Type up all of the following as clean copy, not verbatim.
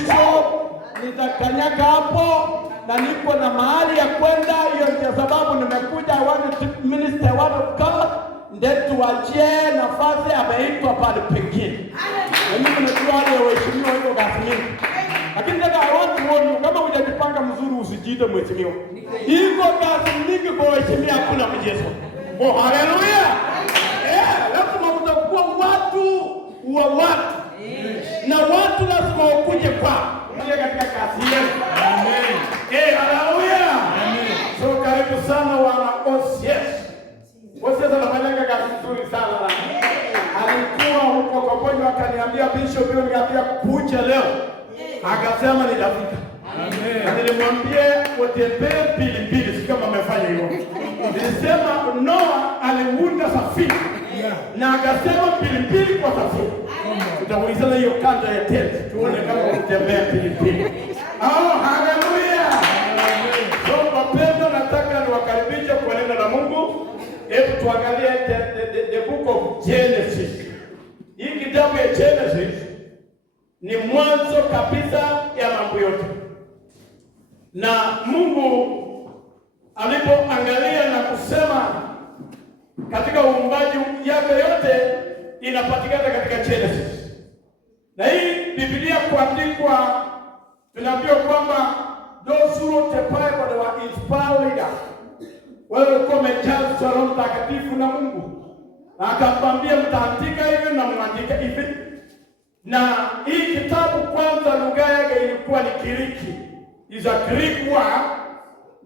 bishop, nitakanyaga hapo na niko na mahali ya kwenda. Hiyo ndio sababu nimekuja. I want to minister word of God, ndio tuachie nafasi ameitwa pale pekee. Mimi nimejua wale waheshimiwa hiyo kazi mingi. Lakini nataka I want to warn you, kama hujajipanga mzuri usijite mheshimiwa. Iko kazi mingi kwa waheshimiwa, hakuna mchezo. Oh, haleluya. Lazima mtakuwa watu wa watu. Na watu lazima wakuje kwa katika kazi yenu. Amen. Haleluya. Amen. So karibu sana wana OCS. OCS anafanya kazi nzuri sana. Alikuwa huko kwa Kongo akaniambia bishop leo niambia kuja leo. Akasema nitafika. Amen. Na nilimwambia utembee pilipili, si kama amefanya hivyo. Nilisema Noah aliunda safina. Na akasema pilipili kwa safina. Tutaulizana hiyo kanda ya tent tuone kama utembea pilipili. Haleluya. So wapendwa, nataka niwakaribishe kwa neno la Mungu. Hebu tuangalie the book of Genesis. Hii kitabu ya Genesis ni mwanzo kabisa ya mambo yote. Na Mungu alipoangalia na kusema katika uumbaji yake yote inapatikana katika Genesis. Na hii Biblia kuandikwa, tunaambiwa kwamba those who wrote the Bible they were inspired leaders. Wale walikuwa wamejazwa Roho Mtakatifu na Mungu. Na akamwambia mtaandika hivi na mwandika hivi. Na hii kitabu kwanza lugha yake ilikuwa ni Kiriki. Is a Greek word,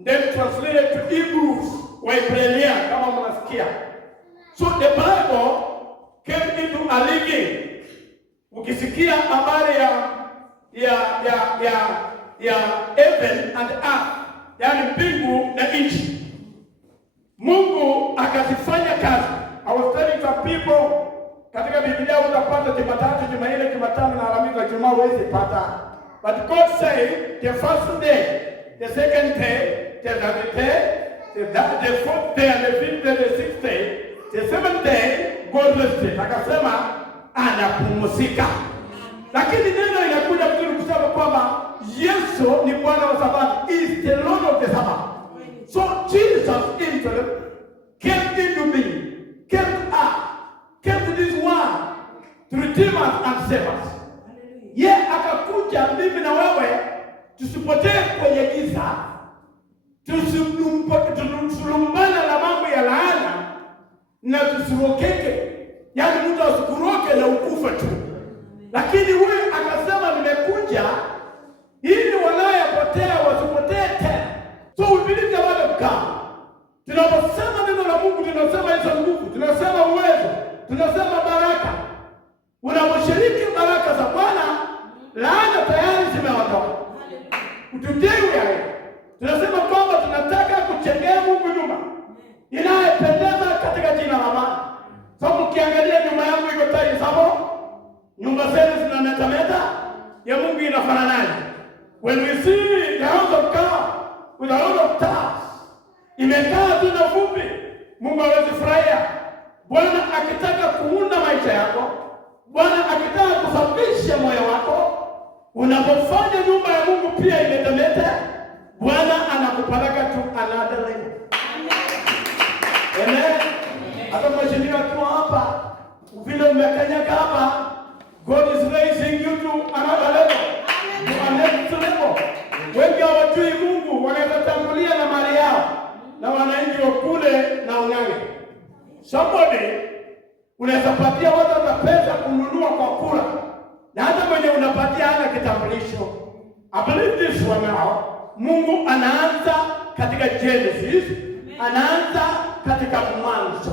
then translated to Hebrew, Waebrania kama mnasikia. So the Bible came into a living. Ukisikia habari ya heaven and earth, yani mbingu na nchi, Mungu akazifanya kazi. I was telling some people, katika Biblia utapata Jumatatu, Jumanne, Jumatano na Alhamisi na Ijumaa huwezi pata. But God said the first day, the second day, the third day, the fourth day, and the fifth day, the sixth day, the seventh day, God rested. Akasema anapumzika. Lakini neno inakuja vizuri kusema kwamba Yesu ni Bwana wa Sabato. He is the Lord of the Sabbath. So Jesus himself came into me, came to us, came to this world to redeem us and save us. Akakuja mimi na wewe tusipotee kwenye giza, tusulumbana na mambo ya laana na tusiwokeke, yani mtu asikuroke na ukufa tu. Lakini huyu akasema nimekuja ili wanaopotea wasipotee tena. So we believe the word of God. Tunaposema neno la Mungu tunasema hizo nguvu, tunasema uwezo, tunasema baraka. Unaposhiriki baraka za Bwana, laana tayari zimeondoka. Ututewe. Tunasema kwamba tunataka kuchengea Mungu nyumba inayopendeza katika jina la Bwana. Sasa ukiangalia nyumba yangu iko tayari sawa? Nyumba zenu zinametameta, ya Mungu inafananaje? When we see the house of God with a lot of tasks, imekaa tu na vumbi, Mungu hawezi furahia. Bwana akitaka kuunda maisha yako, Bwana akitaka kusafisha moyo wako, unapofanya nyumba ya Mungu pia imetameta, Bwana anakupeleka tu another level. Amen. Hata mashindano kwa hapa, vile umekanyaga hapa, God is raising you to another level. To a next level. Wengi hawajui Mungu, wanaweza tangulia na mali yao na wananchi wa kule na ung'ang'e. Somebody unaweza patia watu pesa kununua kwa kula, na hata mwenye unapatia hana kitambulisho. I believe this one now. Mungu anaanza katika Genesis, anaanza katika Mwanzo.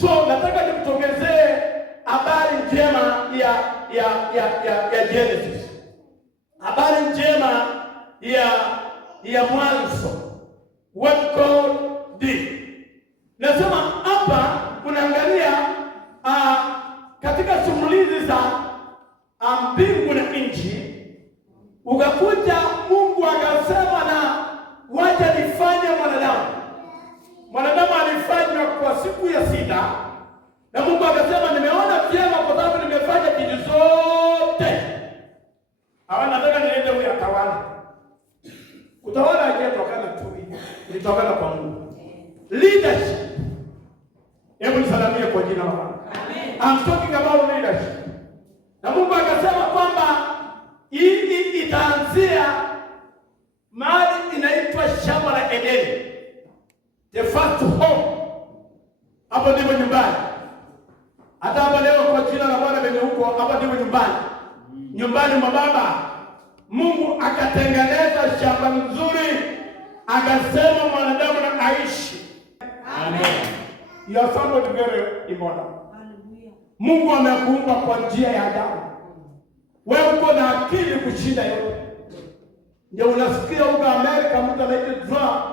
So nataka nikutongezee habari njema ya Genesis. Habari njema ya Mwanzo. What God did. Nasema hapa unaangalia katika simulizi za mbingu na nchi, ukakuja Mungu akasema na wacha nifanye mwanadamu. Mwanadamu alifanywa kwa siku ya 6, na Mungu akasema nimeona vyema kwa sababu nimefanya vitu zote. Hawa nataka atawala. Utawala hajatokana tu, ilitokana kwa Mungu. Leadership. Hebu nisalamie kwa jina la Bwana. Amen. I'm talking about leadership. Na Mungu akasema kwamba hii itaanzia mahali inaitwa shamba la Edeni. The first home. Hapo ndipo nyumbani. Hata hapa leo kwa jina la Bwana benye huko, hapo ndipo nyumbani. Nyumbani mwa Baba. Mungu akatengeneza shamba nzuri, akasema mwanadamu na aishi. Amen. You are somebody very important. Hallelujah. Mungu amekuumba kwa njia ya adabu. Wewe uko na akili kushinda yote. Ndio unasikia huko Amerika mtu anaitwa Trump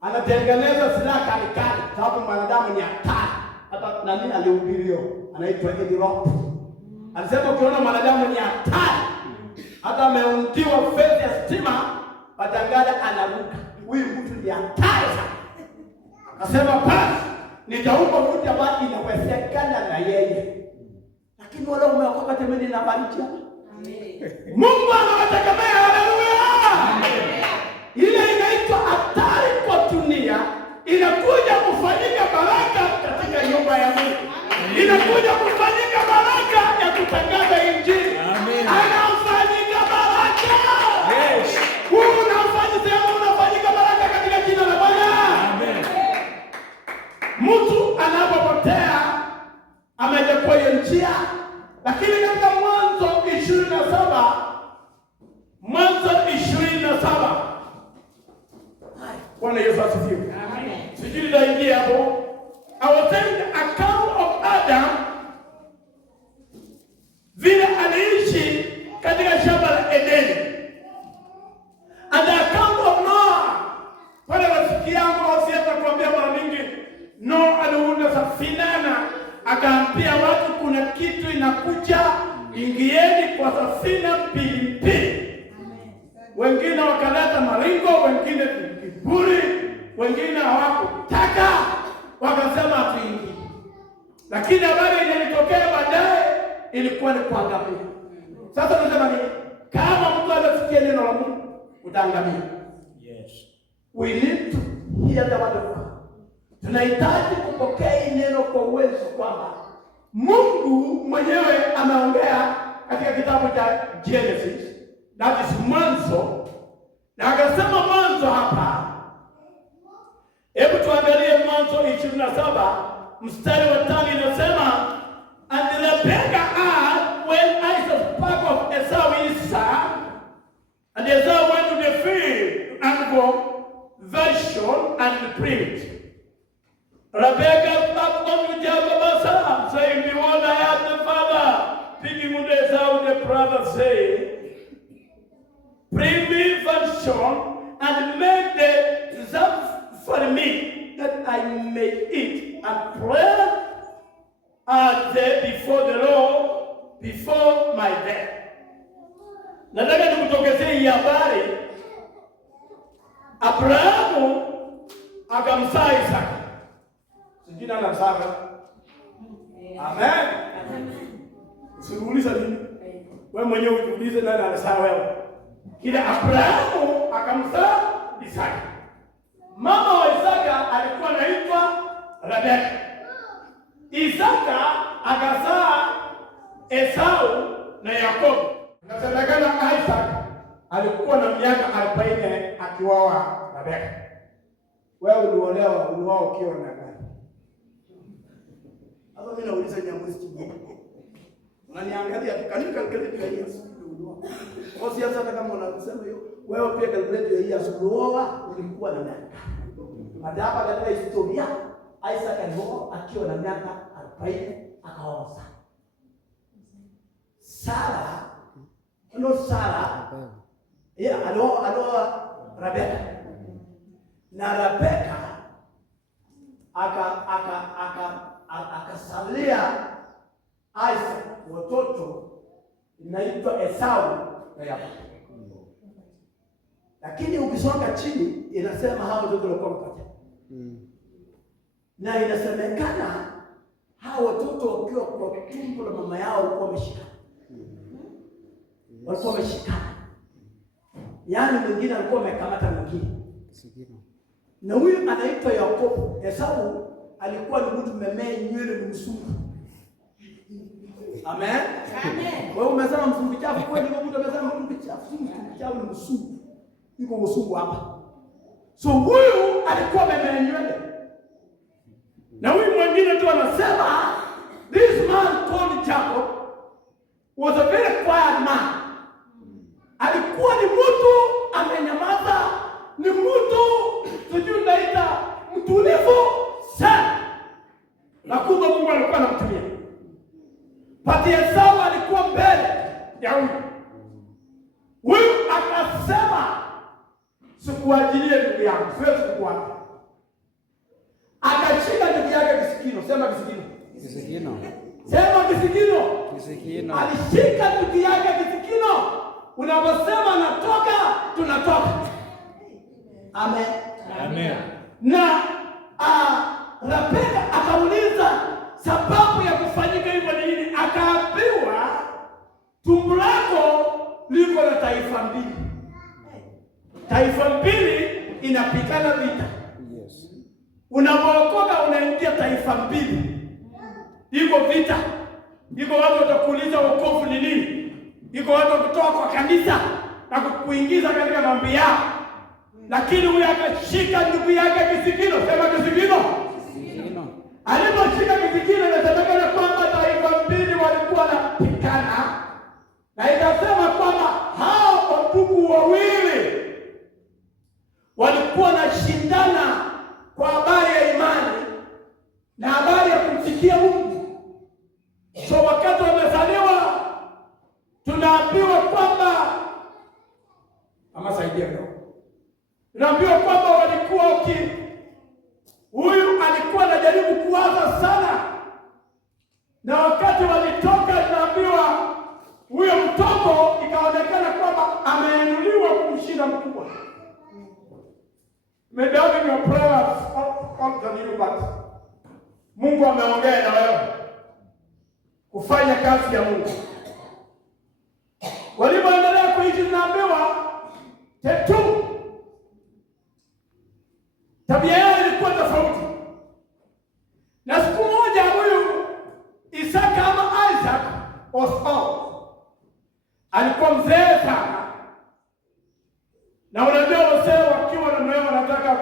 anatengeneza silaha kali, sababu mwanadamu ni hatari. Hata nani alihubirio anaitwa Eddie Rock. Alisema ukiona mwanadamu ni hatari, hata ameundiwa fence ya stima, patangala anaruka. Huyu mtu ni hatari sana. Akasema basi nitaumba mtu ambaye inawezekana na yeye. Lakini wale umeokoka temeni na bariki. Amen. Mungu anawategemea. Haleluya. Amen. Ile inaitwa hatari kwa dunia inakuja kufanyika baraka katika nyumba ya Mungu. Inakuja kufanyika baraka ya kutangaza injili. Amen. Anafanyika baraka. Yes. Unafanyika baraka katika jina la Bwana. Amen. Mtu anapopotea amejakuwa hiyo njia, lakini katika Mwanzo 27 Bwana Yesu asifiwe. Amen. Sijui nitaingia hapo. I was saying the account of Adam vile aliishi katika shamba la Edeni. And the account of Noah. Wale rafiki yangu wasiweza kuambia mara mingi, Noah aliunda safina, akaambia watu kuna kitu inakuja, ingieni kwa safina mbili. Wengine wakaleta maringo, wengine kiburi, wengine hawakutaka, wakasema hatuingi. Lakini habari ilitokea baadaye ilikuwa ni kuangamia. Sasa tunasema nini? Kama mtu anasikia neno la Mungu, utaangamia. Yes. We need to hear the word of God. Tunahitaji kupokea neno kwa uwezo kwamba Mungu mwenyewe ameongea katika kitabu cha Genesis, that is Mwanzo. Na akasema Mwanzo hapa. Hebu tuangalie Mwanzo 27 mstari wa 5 inasema, and Rebekah had when Isaac spoke of Esau his son, and Esau went to the field and go Vashon and print. Rebekah spoke unto Jacob, saying, behold, I am the father. Speaking unto Esau the brother, saying, bring me Vashon and make the stuff for me, that I may eat and pray there before the Lord, before my death. Nataka nikutokezee hii habari. Abrahamu akamzaa Isaka. Sijina na Sara. Amen. Usiulize nini? Wewe mwenyewe ujiulize nani anazaa wewe. Kile Abrahamu akamzaa Isaka. Mama wa Isaka alikuwa anaitwa Rebeka. Isaka akazaa Esau na Yakobo. Nasemekana Isaac alikuwa na miaka 40 akiwaoa Rebeka. Wewe ulioa ukiwa na gani? Hapo mimi nauliza nyamusi kidogo. Unaniangalia tukanika kalkulate ya asubuhi. Kwa siasa kama unasema hiyo, wewe pia kalkulate ya asubuhi ulikuwa na nani? Baada hapa katika historia Isaac alioa akiwa na miaka 40 akaoa Sara. Sara alioa Rebeka. Na Rebeka akasalia Isaac watoto inaitwa Esau na Yakobo. Lakini ukisonga chini inasema hao watoto walikuwa mapacha. Na inasemekana hao watoto wakiwa kwa tumbo la mama yao walikuwa wameshikana. Walikuwa wameshikana. Yaani mwingine alikuwa amekamata mwingine. Na huyu anaitwa Yakobo. Esau alikuwa ni mtu memee nywele ni msungu. Amen. Amen. Wewe umesema msungu chafu kweli, wewe mtu amesema msungu chafu, msungu chafu ni msungu. Yuko msungu hapa. So huyu alikuwa memee nywele. Na huyu mwingine tu anasema this man called Jacob was a very quiet man. Alikuwa ni mtu amenyamaza, ni mtu sijui naita mtulivu sana. Na kumbe Mungu alikuwa anamtumia. Pati Esau alikuwa mbele ya huyu. Huyu akasema sikuajilie ndugu yangu, siwezi kukuacha. Akashika ndugu yake kisikino, sema kisikino. Kisikino. Sema kisikino. Kisikino. Alishika ndugu yake kisikino. Unaposema natoka, tunatoka. Amen. Amen. Na Rebeka akauliza sababu ya kufanyika hivyo ni nini? Akaambiwa tumbo lako liko na taifa mbili. Taifa mbili inapigana vita. Yes. Unapookoka unaingia taifa mbili. Iko vita. Iko watu watakuuliza wokovu ni nini? Iko watu kutoka kwa kanisa na kukuingiza katika mambo yao. Lakini huyu akashika ndugu yake kisikino, sema kisikino. Kisikino. Aliposhika kisikino inasemekana kwamba taifa mbili walikuwa wanapigana. Na ikasema kwamba hao ndugu wawili walikuwa wanashindana kwa habari ya imani na habari ya kumsikia Mungu. So wakati wamezaliwa tunaambiwa kwamba ama saidia ndio. Tunaambiwa kwamba walikuwa huyu alikuwa anajaribu kuwaza sana. Na wakati walitoka tunaambiwa huyo mtoto ikaonekana kwamba ameinuliwa kumshinda mkubwa. Maybe having your prayers come to you, but Mungu ameongea na wewe kufanya kazi ya Mungu. Walipoendelea kuishi tunaambiwa tetu tabia yao ilikuwa tofauti. Na siku moja huyu Isaka ama Isaac alikuwa mzee sana. Na unajua wazee wakiwa na mwenyewe wanataka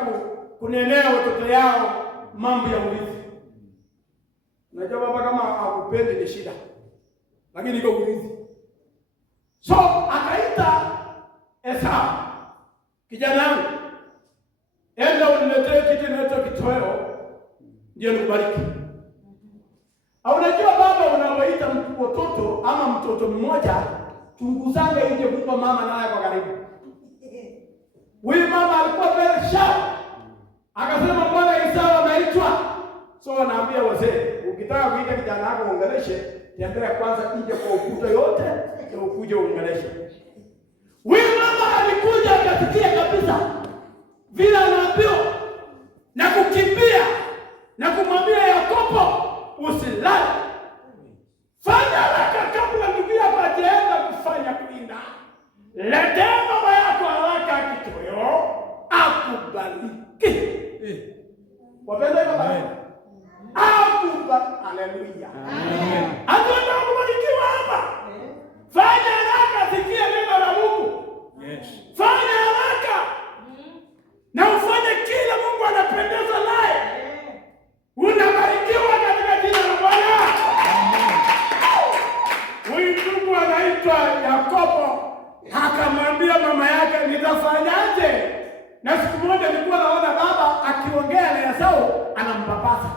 kunenea watoto yao mambo ya urithi. Unajua baba kama hakupendi ni shida. Lakini iko urithi. So akaita Esau, kijana wangu, enda uniletee kitu inaitwa kitoweo ndio nikubariki. Au unajua baba unawaita mtoto ama mtoto mmoja chunguzanga nje kumpa mama naye kwa karibu. Huyu mama alikuwa very sharp. Akasema bwana Esau anaitwa. So anaambia wazee, ukitaka kuita kijana wako uongeleshe, tembea kwanza nje kwa ukuta yote, ndio ukuje uongeleshe. Huyu mama alikuja akasikia kabisa vile anaambiwa na kukimbia na kumwambia Yakobo usilale. Fanya haraka kabla ndugu yako hajaenda kufanya kuinda. Letea mama yako haraka kitoweo akubariki. Wapenda hiyo baba? Akubariki. Haleluya. Amen. Anataka kubarikiwa hapa. Fanya haraka sikia neno la Mungu. Yes. Fanya haraka. Na ufanye kile Mungu anapendezwa naye. Unabarikiwa katika jina la Bwana. Huyu ndugu anaitwa Yakobo akamwambia mama yake nitafanyaje? Na siku moja nilikuwa naona baba akiongea na Esau anampapasa.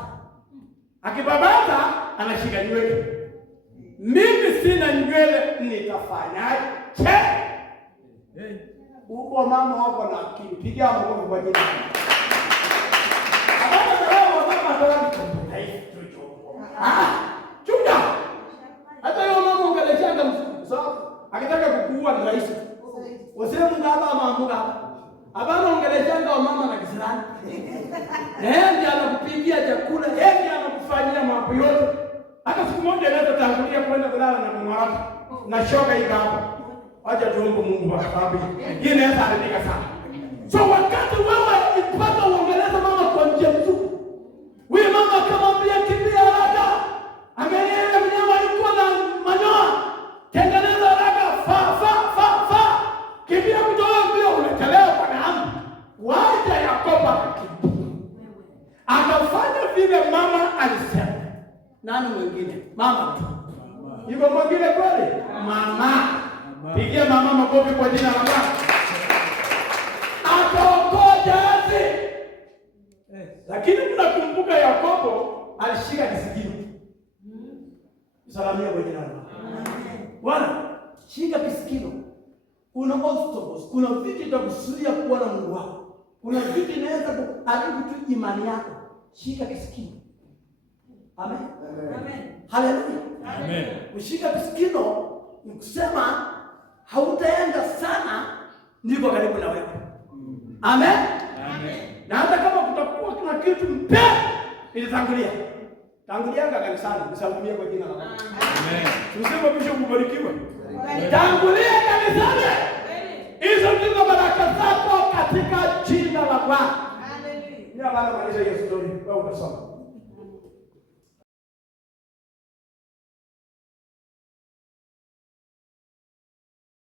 Akipapasa anashika nywele. Mimi sina nywele nitafanyaje? Uko mama wako na kimpigia mkono kwa jina. Chunga. Hata yule mama ungelechanga msafu. Akitaka kukuua ni rahisi. Wasema ngaba maamuka. Abana ungelechanga wa mama na kisirani. Ndiye anakupigia chakula, ndiye anakufanyia mambo yote. Hata siku moja anaweza tangulia kwenda kulala na mume wake. Na shoga hii hapa. Acha tuombe Mungu wa sababu hii inaweza haribika sana. So wakati wewe ipata uongeleza mama kwa njia nzuri, huyu mama akamwambia kimbia haraka, angalia mnyama yuko na manyoya, tengeneza haraka, fa kimbia kutoa mbio, umetelewa kwa naam. Wacha Yakobo akafanya vile mama alisema. Nani mwingine? Mama tu. Yuko mwingine kweli? Mama. Pigia mama makofi kwa jina la Bwana. Akaokoa jahazi. Lakini mnakumbuka Yakobo alishika kisigino. Salamia kwa jina la Bwana. Bwana, shika kisigino. Kuna obstacles, kuna vitu vitakuzuia kuwa na Mungu wako. Kuna vitu inaweza kuharibu tu imani yako. Shika kisigino. Amen. Amen. Haleluya. Amen. Kushika kisigino ni kusema hautaenda sana, niko karibu na wewe. Amen. Amen. Na hata kama kutakuwa kuna kitu mpya ilitangulia. Tangulianga kanisani, msalimie kwa jina la Bwana. Amen. Tuseme bisho kubarikiwe. Tangulia kanisani. Hizo ndizo baraka zako katika jina la Bwana. Haleluya. Ni habari ya Yesu story. Wewe unasoma.